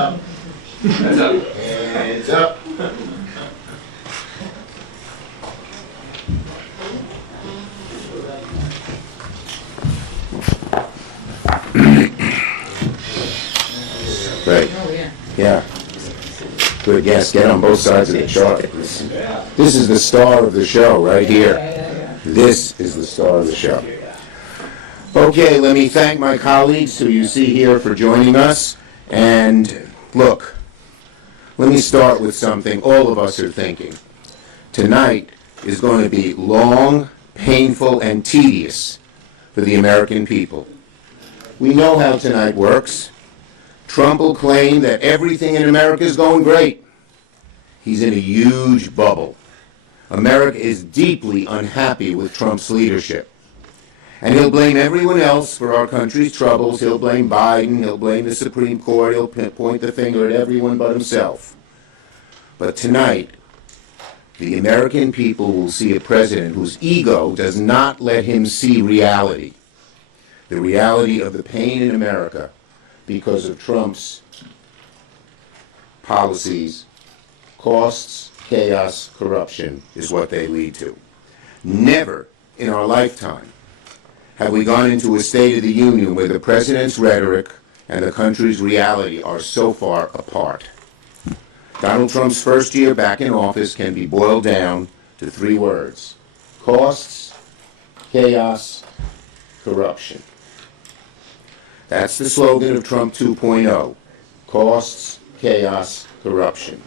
up. Hands up. Hands up. Right. Oh, yeah. Yeah. Good. Yes, get on both sides of the chart. This is the star of the show right here. This is the star of the show. Okay, let me thank my colleagues who you see here for joining us. And look, let me start with something all of us are thinking. Tonight is going to be long, painful, and tedious for the American people. We know how tonight works. Trump will claim that everything in America is going great. He's in a huge bubble. America is deeply unhappy with Trump's leadership. And he'll blame everyone else for our country's troubles. He'll blame Biden. He'll blame the Supreme Court. He'll point the finger at everyone but himself. But tonight, the American people will see a president whose ego does not let him see reality. The reality of the pain in America because of Trump's policies. Costs, chaos, corruption is what they lead to. Never in our lifetime have we gone into a State of the Union where the president's rhetoric and the country's reality are so far apart. Donald Trump's first year back in office can be boiled down to 3 words: costs, chaos, corruption. That's the slogan of Trump 2.0. Costs, chaos, corruption.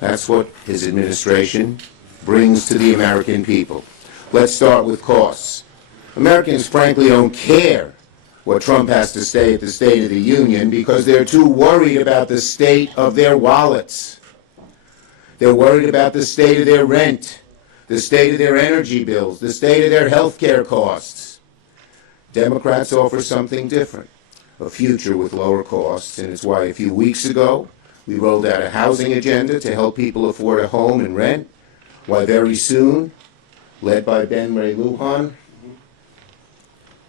That's what his administration brings to the American people. Let's start with costs. Americans frankly don't care what Trump has to say at the State of the Union because they're too worried about the state of their wallets. They're worried about the state of their rent, the state of their energy bills, the state of their health care costs. Democrats offer something different, a future with lower costs, and it's why a few weeks ago we rolled out a housing agenda to help people afford a home and rent, why very soon, led by Ben Ray Lujan,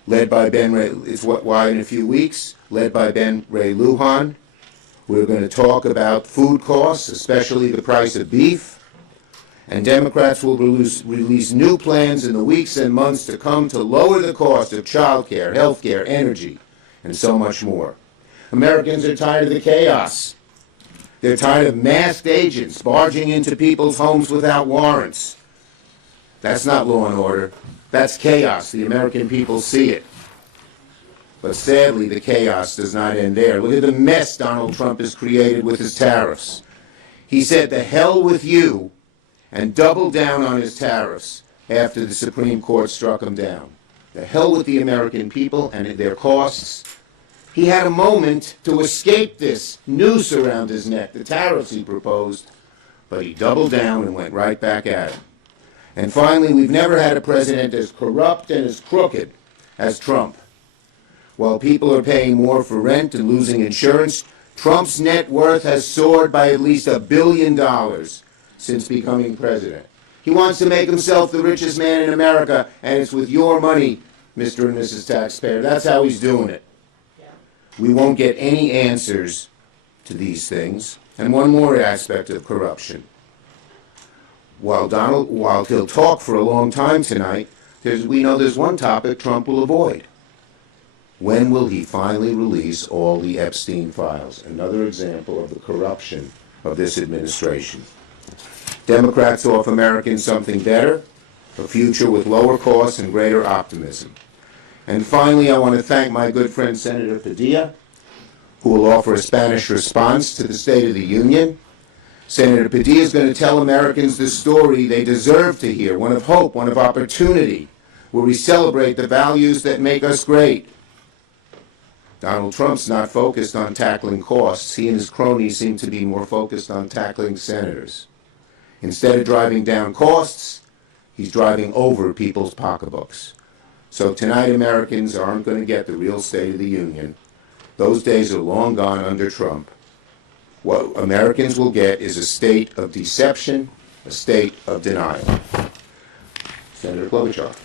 why in a few weeks, led by Ben Ray Lujan, we're going to talk about food costs, especially the price of beef, and Democrats will release new plans in the weeks and months to come to lower the cost of child care, health care, energy, and so much more. Americans are tired of the chaos. They're tired of masked agents barging into people's homes without warrants. That's not law and order. That's chaos. The American people see it. But sadly, the chaos does not end there. Look at the mess Donald Trump has created with his tariffs. He said, "The hell with you," and doubled down on his tariffs after the Supreme Court struck him down. The hell with the American people and their costs. He had a moment to escape this noose around his neck, the tariffs he proposed, but he doubled down and went right back at it. And finally, we've never had a president as corrupt and as crooked as Trump. While people are paying more for rent and losing insurance, Trump's net worth has soared by at least $1 billion since becoming president. He wants to make himself the richest man in America, and it's with your money, Mr. and Mrs. Taxpayer. That's how he's doing it. We won't get any answers to these things. And one more aspect of corruption. While he'll talk for a long time tonight, we know there's one topic Trump will avoid. When will he finally release all the Epstein files? Another example of the corruption of this administration. Democrats offer Americans something better, a future with lower costs and greater optimism. And finally, I want to thank my good friend Senator Padilla, who will offer a Spanish response to the State of the Union. Senator Padilla is going to tell Americans the story they deserve to hear, one of hope, one of opportunity, where we celebrate the values that make us great. Donald Trump's not focused on tackling costs. He and his cronies seem to be more focused on tackling senators. Instead of driving down costs, he's driving over people's pocketbooks. So tonight, Americans aren't going to get the real State of the Union. Those days are long gone under Trump. What Americans will get is a state of deception, a state of denial. Senator Klobuchar.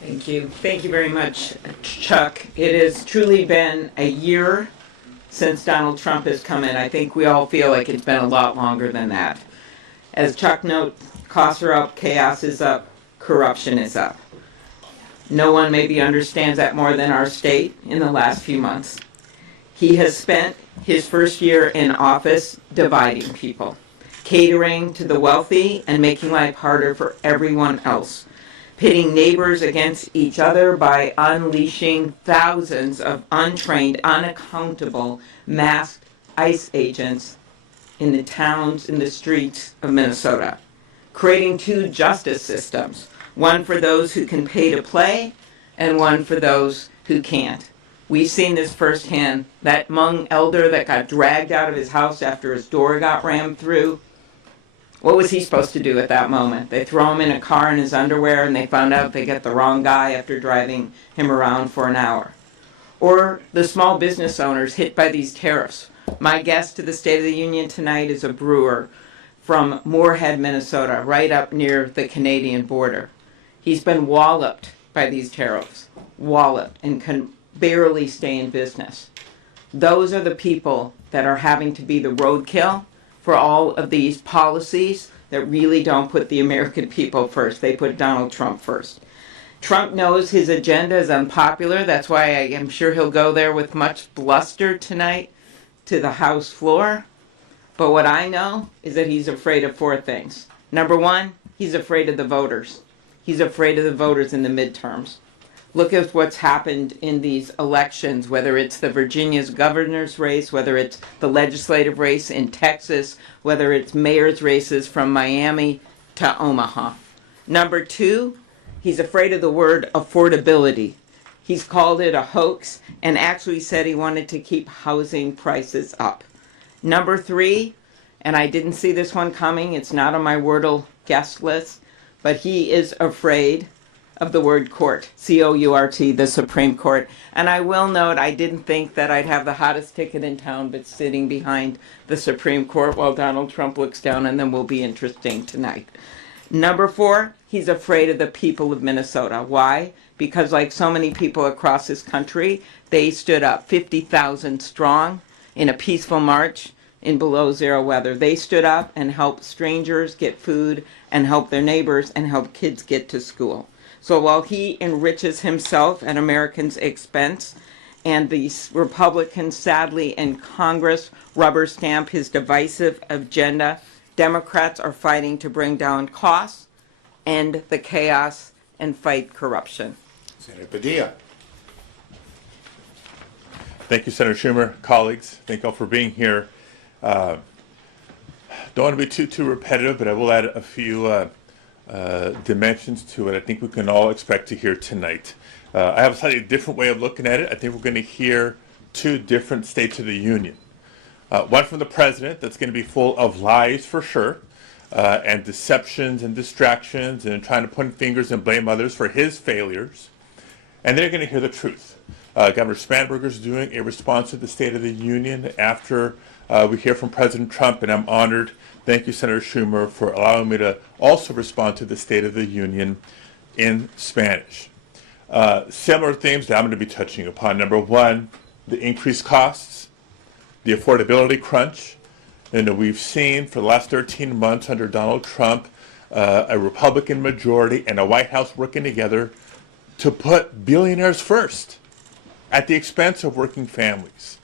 Thank you. Thank you very much, Chuck. It has truly been a year since Donald Trump has come in. I think we all feel like it's been a lot longer than that. As Chuck notes, costs are up, chaos is up, corruption is up. No one maybe understands that more than our state in the last few months. He has spent his first year in office dividing people, catering to the wealthy and making life harder for everyone else, pitting neighbors against each other by unleashing thousands of untrained, unaccountable, masked ICE agents in the towns, in the streets of Minnesota, creating two justice systems, one for those who can pay to play and one for those who can't. We've seen this firsthand. That Hmong elder that got dragged out of his house after his door got rammed through, what was he supposed to do at that moment? They throw him in a car in his underwear and they found out they got the wrong guy after driving him around for an hour. Or the small business owners hit by these tariffs. My guest to the State of the Union tonight is a brewer from Moorhead, Minnesota, right up near the Canadian border. He's been walloped by these tariffs, walloped, and can barely stay in business. Those are the people that are having to be the roadkill for all of these policies that really don't put the American people first. They put Donald Trump first. Trump knows his agenda is unpopular. That's why I am sure he'll go there with much bluster tonight to the House floor. But what I know is that he's afraid of four things. Number one, he's afraid of the voters. He's afraid of the voters in the midterms. Look at what's happened in these elections, whether it's the Virginia's governor's race, whether it's the legislative race in Texas, whether it's mayor's races from Miami to Omaha. Number two, he's afraid of the word affordability. He's called it a hoax and actually said he wanted to keep housing prices up. Number three, and I didn't see this one coming, it's not on my Wordle guest list, but he is afraid of the word court, C-O-U-R-T, the Supreme Court. And I will note, I didn't think that I'd have the hottest ticket in town, but sitting behind the Supreme Court while Donald Trump looks down on them will be interesting tonight. Number four, he's afraid of the people of Minnesota. Why? Because like so many people across this country, they stood up 50,000 strong in a peaceful march in below zero weather. They stood up and helped strangers get food and help their neighbors and help kids get to school. So while he enriches himself at Americans' expense, and the Republicans, sadly, in Congress rubber stamp his divisive agenda, Democrats are fighting to bring down costs, end the chaos, and fight corruption. Senator Padilla. Thank you, Senator Schumer, colleagues. Thank you all for being here. Don't want to be too repetitive, but I will add a few dimensions to it I think we can all expect to hear tonight. I have a slightly different way of looking at it. I think we're going to hear two different States of the Union. One from the president that's going to be full of lies for sure, and deceptions and distractions and trying to point fingers and blame others for his failures. And then you're going to hear the truth. Governor Spanberger's doing a response to the State of the Union after we hear from President Trump, and I'm honored. Thank you, Senator Schumer, for allowing me to also respond to the State of the Union in Spanish. Similar themes that I'm going to be touching upon. Number one, the increased costs, the affordability crunch. And we've seen for the last 13 months under Donald Trump, a Republican majority and a White House working together to put billionaires first at the expense of working families.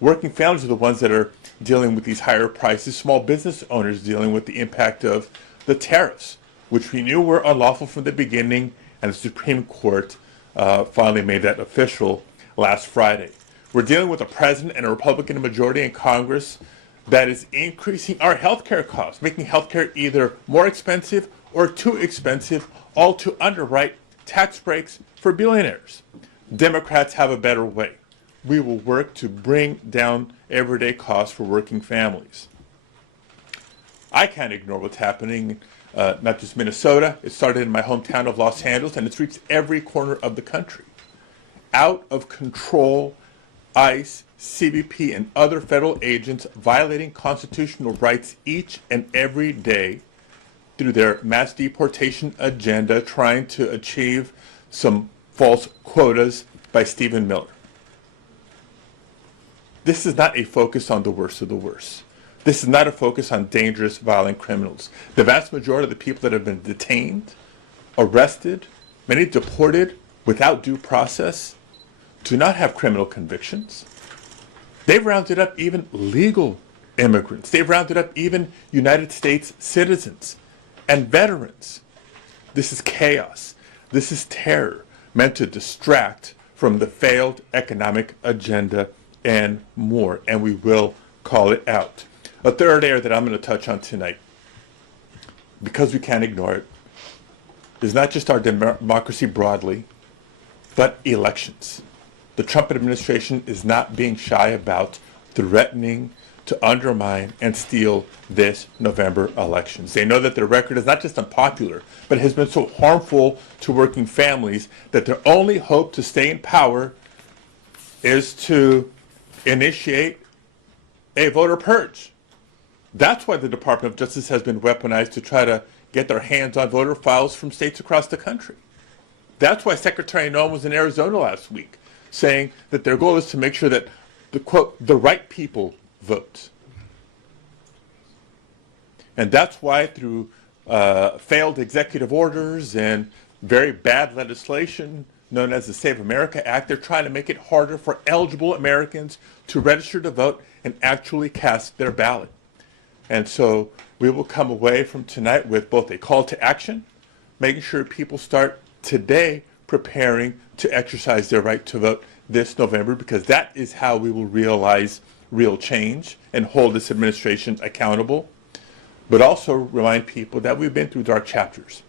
Working families are the ones that are dealing with these higher prices, small business owners dealing with the impact of the tariffs, which we knew were unlawful from the beginning, and the Supreme Court finally made that official last Friday. We're dealing with a president and a Republican majority in Congress that is increasing our healthcare costs, making healthcare either more expensive or too expensive, all to underwrite tax breaks for billionaires. Democrats have a better way. We will work to bring down everyday costs for working families. I can't ignore what's happening, not just Minnesota. It started in my hometown of Los Angeles, and it's reached every corner of the country. Out of control, ICE, CBP, and other federal agents violating constitutional rights each and every day through their mass deportation agenda, trying to achieve some false quotas by Stephen Miller. This is not a focus on the worst of the worst. This is not a focus on dangerous, violent criminals. The vast majority of the people that have been detained, arrested, many deported without due process, do not have criminal convictions. They've rounded up even legal immigrants. They've rounded up even United States citizens and veterans. This is chaos. This is terror meant to distract from the failed economic agenda and more, and we will call it out. A third area that I'm going to touch on tonight, because we can't ignore it, is not just our democracy broadly, but elections. The Trump administration is not being shy about threatening to undermine and steal this November elections. They know that their record is not just unpopular, but has been so harmful to working families that their only hope to stay in power is to initiate a voter purge. That's why the Department of Justice has been weaponized to try to get their hands on voter files from states across the country. That's why Secretary Noem was in Arizona last week, saying that their goal is to make sure that the, quote, the right people vote. And that's why through failed executive orders and very bad legislation known as the Save America Act, they're trying to make it harder for eligible Americans to register to vote and actually cast their ballot. And so we will come away from tonight with both a call to action, making sure people start today preparing to exercise their right to vote this November, because that is how we will realize real change and hold this administration accountable, but also remind people that we've been through dark chapters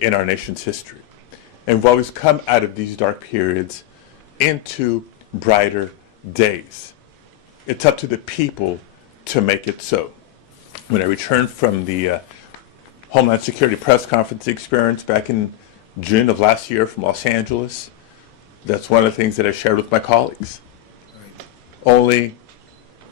in our nation's history. And we've always come out of these dark periods into brighter days. It's up to the people to make it so. When I returned from the Homeland Security press conference experience back in June of last year from Los Angeles, that's one of the things that I shared with my colleagues. Only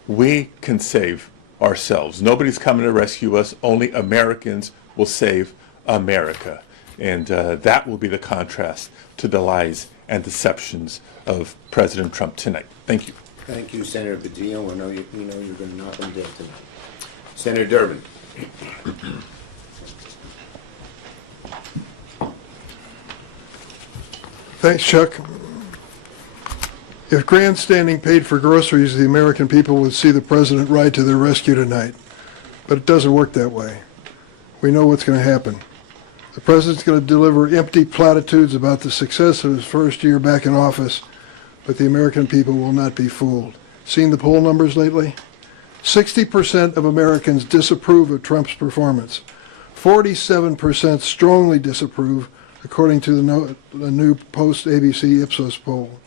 we can save ourselves. Nobody's coming to rescue us. Only Americans will save America. And that will be the contrast to the lies and deceptions of President Trump tonight. Thank you. Thank you, Senator Badillo. We know you're going to knock them dead tonight. Senator Durbin. Thanks, Chuck. If grandstanding paid for groceries, the American people would see the president ride to their rescue tonight. But it doesn't work that way. We know what's going to happen. The president's going to deliver empty platitudes about the success of his first year back in office, but the American people will not be fooled. Seen the poll numbers lately? 60% of Americans disapprove of Trump's performance. 47% strongly disapprove, according to the new post-ABC Ipsos poll.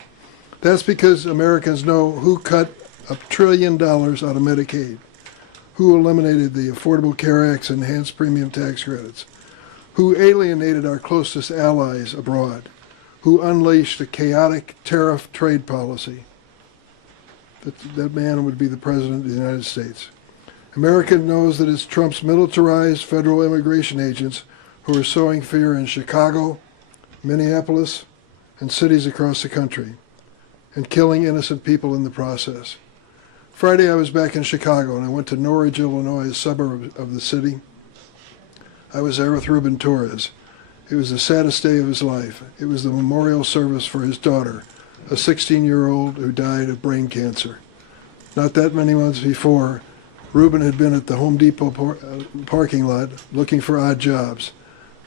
That's because Americans know who cut $1 trillion out of Medicaid, who eliminated the Affordable Care Act's enhanced premium tax credits, who alienated our closest allies abroad, who unleashed a chaotic tariff trade policy. That man would be the president of the United States. America knows that it's Trump's militarized federal immigration agents who are sowing fear in Chicago, Minneapolis, and cities across the country, and killing innocent people in the process. Friday I was back in Chicago, and I went to Norridge, Illinois, a suburb of the city. I was there with Ruben Torres. It was the saddest day of his life. It was the memorial service for his daughter, a 16-year-old who died of brain cancer. Not that many months before, Ruben had been at the Home Depot parking lot looking for odd jobs.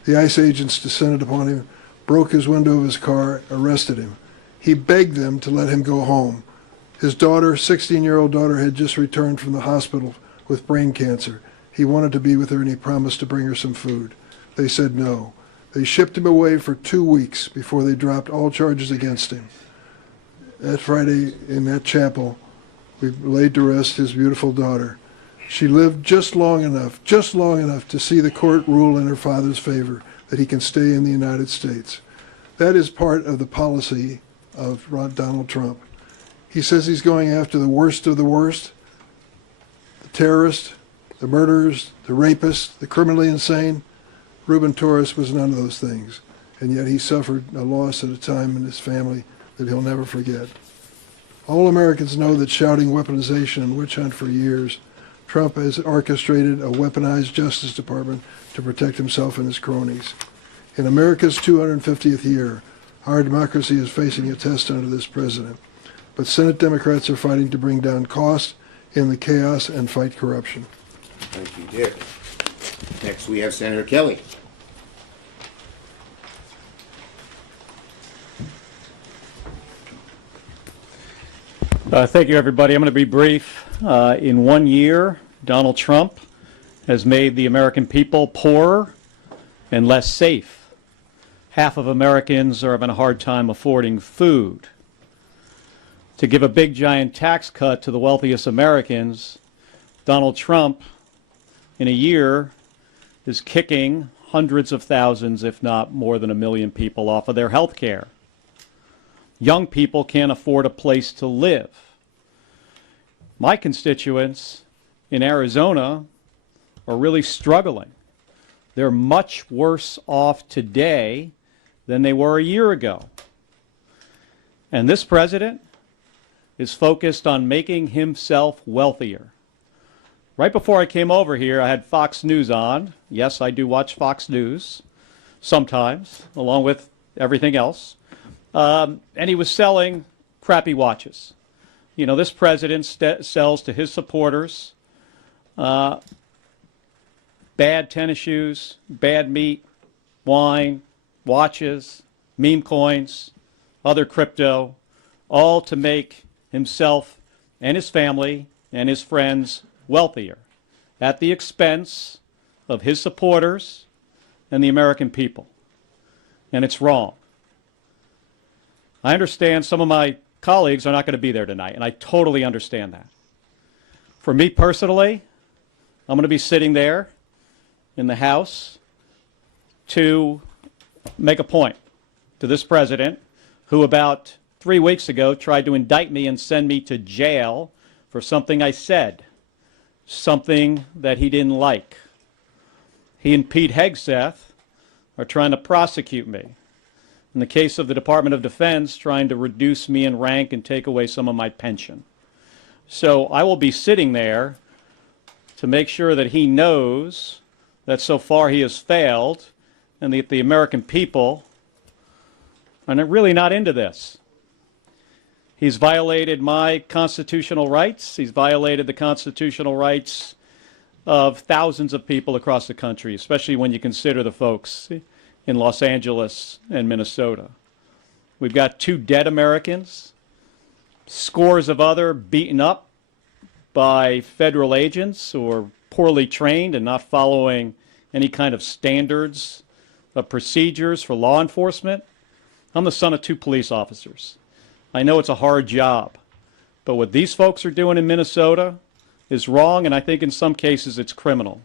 The ICE agents descended upon him, broke his window of his car, arrested him. He begged them to let him go home. His daughter, 16-year-old daughter, had just returned from the hospital with brain cancer. He wanted to be with her, and he promised to bring her some food. They said no. They shipped him away for 2 weeks before they dropped all charges against him. That Friday in that chapel, we laid to rest his beautiful daughter. She lived just long enough to see the court rule in her father's favor that he can stay in the United States. That is part of the policy of Donald Trump. He says he's going after the worst of the worst, the terrorists, the murderers, the rapists, the criminally insane. Ruben Torres was none of those things, and yet he suffered a loss at a time in his family that he'll never forget. All Americans know that shouting weaponization and witch hunt for years, Trump has orchestrated a weaponized Justice Department to protect himself and his cronies. In America's 250th year, our democracy is facing a test under this president. But Senate Democrats are fighting to bring down costs in the chaos and fight corruption. Thank you, Dick. Next, we have Senator Kelly. Thank you, everybody. I'm going to be brief. In 1 year, Donald Trump has made the American people poorer and less safe. Half of Americans are having a hard time affording food. To give a big, giant tax cut to the wealthiest Americans, Donald Trump, in a year, is kicking hundreds of thousands, if not more than 1 million people off of their health care. Young people can't afford a place to live. My constituents in Arizona are really struggling. They're much worse off today than they were a year ago. And this president is focused on making himself wealthier. Right before I came over here, I had Fox News on. Yes, I do watch Fox News sometimes, along with everything else. And he was selling crappy watches. You know, this president sells to his supporters bad tennis shoes, bad meat, wine, watches, meme coins, other crypto, all to make himself and his family and his friends wealthier at the expense of his supporters and the American people. And it's wrong. I understand some of my colleagues are not going to be there tonight, and I totally understand that. For me personally, I'm going to be sitting there in the House to make a point to this president who about 3 weeks ago tried to indict me and send me to jail for something I said, something that he didn't like. He and Pete Hegseth are trying to prosecute me. In the case of the Department of Defense, trying to reduce me in rank and take away some of my pension. So I will be sitting there to make sure that he knows that so far he has failed and that the American people are really not into this. He's violated my constitutional rights. He's violated the constitutional rights of thousands of people across the country, especially when you consider the folks in Los Angeles and Minnesota. We've got 2 dead Americans, scores of other beaten up by federal agents who are poorly trained and not following any kind of standards of procedures for law enforcement. I'm the son of 2 police officers. I know it's a hard job, but what these folks are doing in Minnesota is wrong, and I think in some cases it's criminal.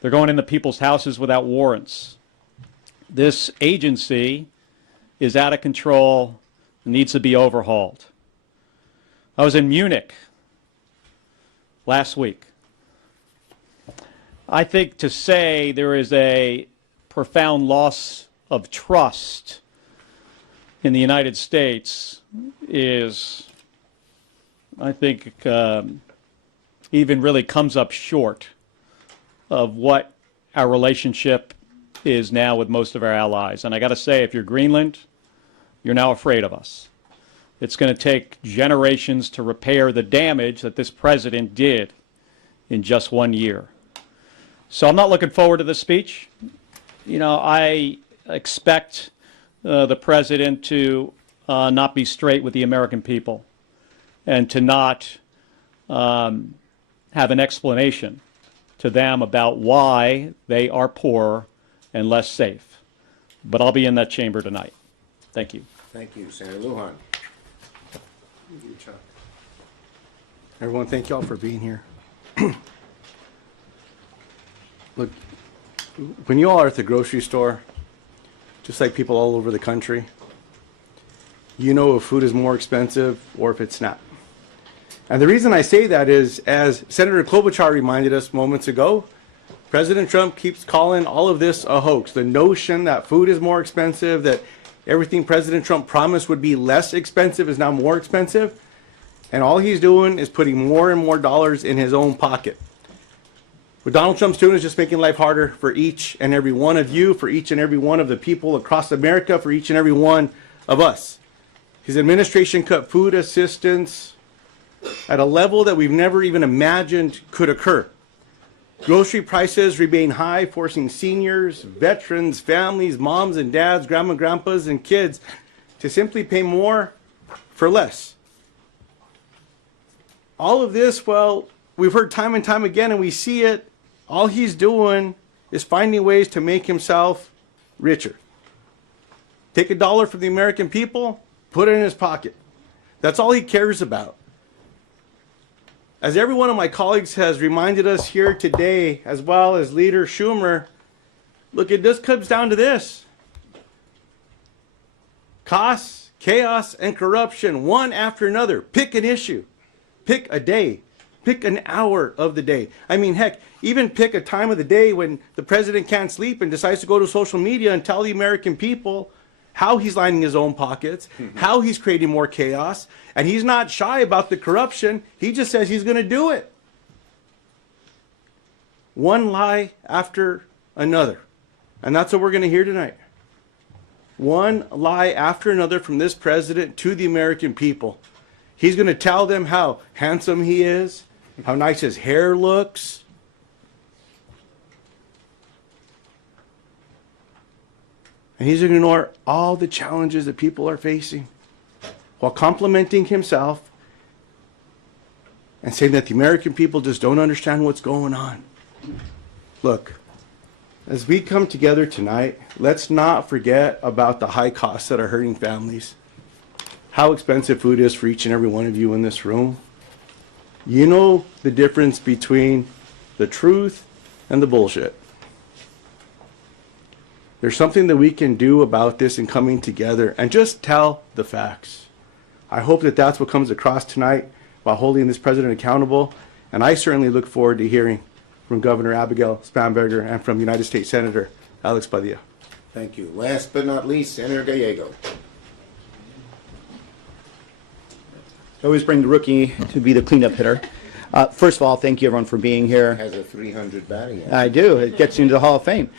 They're going into people's houses without warrants. This agency is out of control and needs to be overhauled. I was in Munich last week. I think to say there is a profound loss of trust in the United States is, I think, even really comes up short of what our relationship is now with most of our allies. And I got to say, if you're Greenland, you're now afraid of us. It's going to take generations to repair the damage that this president did in just 1 year. So I'm not looking forward to this speech. You know, I expect the president to not be straight with the American people and to not have an explanation to them about why they are poorer and less safe. But I'll be in that chamber tonight. Thank you. Thank you, Senator Lujan. Thank you, Chuck. Everyone, thank you all for being here. Look, when you all are at the grocery store, just like people all over the country, you know if food is more expensive or if it's not. And the reason I say that is, as Senator Klobuchar reminded us moments ago, President Trump keeps calling all of this a hoax. The notion that food is more expensive, that Everything President Trump promised would be less expensive is now more expensive. And all he's doing is putting more and more dollars in his own pocket. What Donald Trump's doing is just making life harder for each and every one of you, for each and every one of the people across America, for each and every one of us. His administration cut food assistance at a level that we've never even imagined could occur. Grocery prices remain high, forcing seniors, veterans, families, moms and dads, grandma and grandpas, and kids to simply pay more for less. All of this, well, we've heard time and time again, and we see it. All he's doing is finding ways to make himself richer. Take $1 from the American people, put it in his pocket. That's all he cares about. As every one of my colleagues has reminded us here today, as well as Leader Schumer, look, it just comes down to this. Costs, chaos, and corruption, one after another. Pick an issue. Pick a day. Pick an hour of the day. I mean, heck, even pick a time of the day when the president can't sleep and decides to go to social media and tell the American people how he's lining his own pockets, how he's creating more chaos, and he's not shy about the corruption. He just says he's going to do it. One lie after another. And that's what we're going to hear tonight. One lie after another from this president to the American people. He's going to tell them how handsome he is, how nice his hair looks. And he's going to ignore all the challenges that people are facing while complimenting himself and saying that the American people just don't understand what's going on. Look, as we come together tonight, let's not forget about the high costs that are hurting families, how expensive food is for each and every one of you in this room. You know the difference between the truth and the bullshit. There's something that we can do about this in coming together and just tell the facts. I hope that that's what comes across tonight while holding this president accountable. And I certainly look forward to hearing from Governor Abigail Spanberger and from United States Senator Alex Padilla. Thank you. Last but not least, Senator Gallego. I always bring the rookie to be the cleanup hitter. First of all, thank you everyone for being here. Has a 300 batting average. I do. It gets you into the Hall of Fame.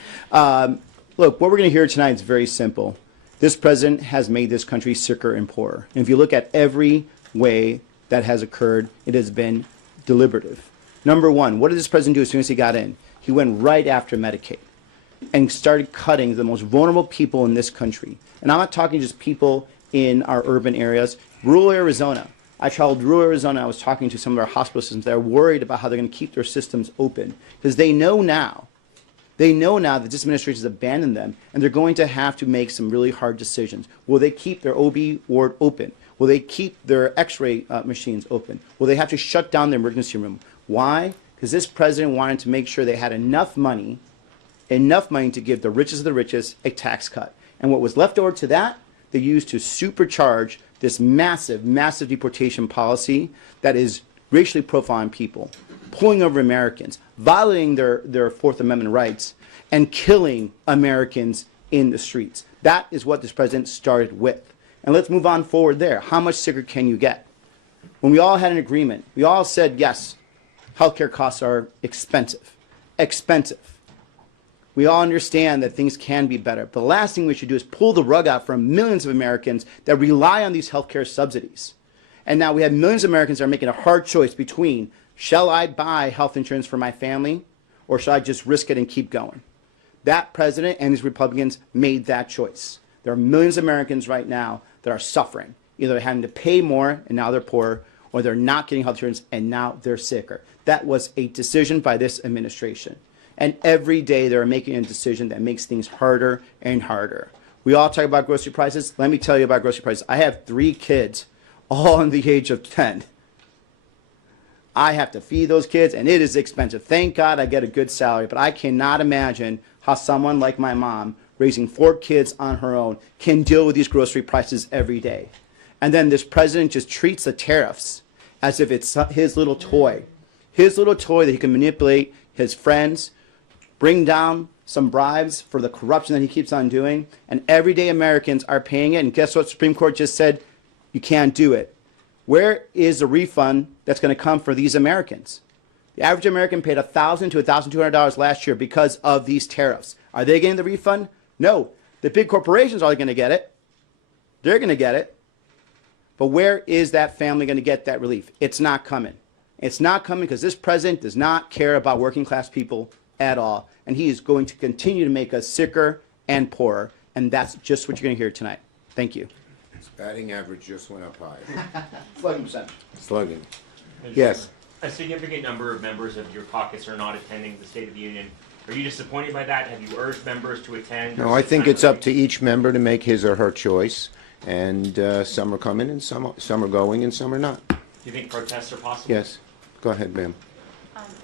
Look, what we're going to hear tonight is very simple. This president has made this country sicker and poorer. And if you look at every way that has occurred, it has been deliberative. Number one, what did this president do as soon as he got in? He went right after Medicaid and started cutting the most vulnerable people in this country. And I'm not talking just people in our urban areas. Rural Arizona. I traveled rural Arizona. I was talking to some of our hospital systems that are worried about how they're going to keep their systems open because they know now that this administration has abandoned them, and they're going to have to make some really hard decisions. Will they keep their OB ward open? Will they keep their X-ray machines open? Will they have to shut down their emergency room? Why? Because this president wanted to make sure they had enough money to give the richest of the richest a tax cut. And what was left over to that, they used to supercharge this massive, massive deportation policy that is racially profiling people, pulling over Americans, violating their Fourth Amendment rights, and killing Americans in the streets. That is what this president started with. And let's move on forward there. How much sicker can you get? When we all had an agreement, we all said, yes, healthcare costs are expensive. We all understand that things can be better. But the last thing we should do is pull the rug out from millions of Americans that rely on these healthcare subsidies. And now we have millions of Americans that are making a hard choice between, shall I buy health insurance for my family, or shall I just risk it and keep going? That president and his Republicans made that choice. There are millions of Americans right now that are suffering. Either they're having to pay more and now they're poorer, or they're not getting health insurance and now they're sicker. That was a decision by this administration. And every day they're making a decision that makes things harder and harder. We all talk about grocery prices. Let me tell you about grocery prices. I have 3 kids, all under the age of 10. I have to feed those kids, and it is expensive. Thank God I get a good salary, but I cannot imagine how someone like my mom, raising 4 kids on her own, can deal with these grocery prices every day. And then this president just treats the tariffs as if it's his little toy that he can manipulate his friends, bring down some bribes for the corruption that he keeps on doing, and everyday Americans are paying it. And guess what? Supreme Court just said you can't do it. Where is the refund that's going to come for these Americans? The average American paid $1,000 to $1,200 last year because of these tariffs. Are they getting the refund? No. The big corporations are going to get it. They're going to get it. But where is that family going to get that relief? It's not coming. It's not coming because this president does not care about working class people at all. And he is going to continue to make us sicker and poorer. And that's just what you're going to hear tonight. Thank you. His batting average just went up higher. Slugging percent. Slugging. Yes. A significant number of members of your caucus are not attending the State of the Union. Are you disappointed by that? Have you urged members to attend? No, I think it's up to each member to make his or her choice. And some are coming and some are going and some are not. Do you think protests are possible? Yes. Go ahead, ma'am.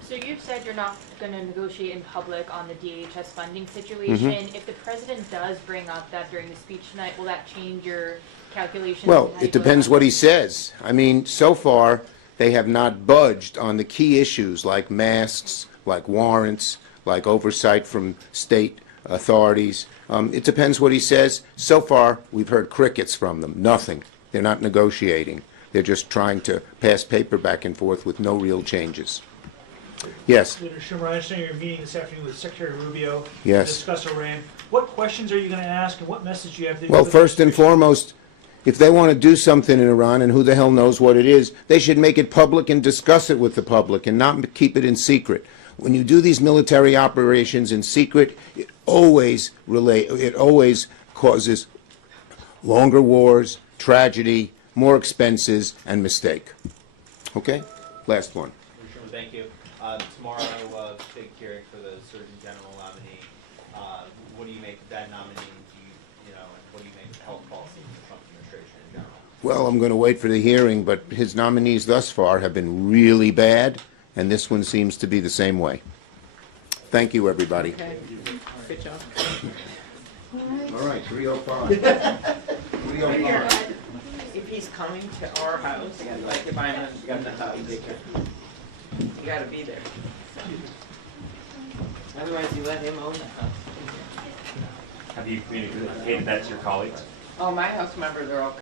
So you've said you're not going to negotiate in public on the DHS funding situation. If the president does bring up that during the speech tonight, will that change your calculations? Well, it depends what he says. I mean, so far, they have not budged on the key issues like masks, like warrants, like oversight from state authorities. It depends what he says. So far, we've heard crickets from them. Nothing. They're not negotiating. They're just trying to pass paper back and forth with no real changes. Yes. Senator Schumer, I understand you're meeting this afternoon with Secretary Rubio Yes. to discuss Iran. What questions are you going to ask, and what message do you have to? Well, first and foremost, if they want to do something in Iran, and who the hell knows what it is, they should make it public and discuss it with the public and not keep it in secret. When you do these military operations in secret, it always causes longer wars, tragedy, more expenses, and mistake. Okay? Last one. Sure, thank you. Tomorrow, big hearing for the Surgeon General nominee. What do you make of that nominee? And what do you make of health policy in the Trump administration in general? Well, I'm going to wait for the hearing, but his nominees thus far have been really bad, and this one seems to be the same way. Thank you, everybody. Okay. Good job. All right, 3:05. 3:05. If he's coming to our house, like if I'm at the house, you gotta be there. Otherwise, you let him own the house. Have you communicated that to your colleagues? Oh, my house members are all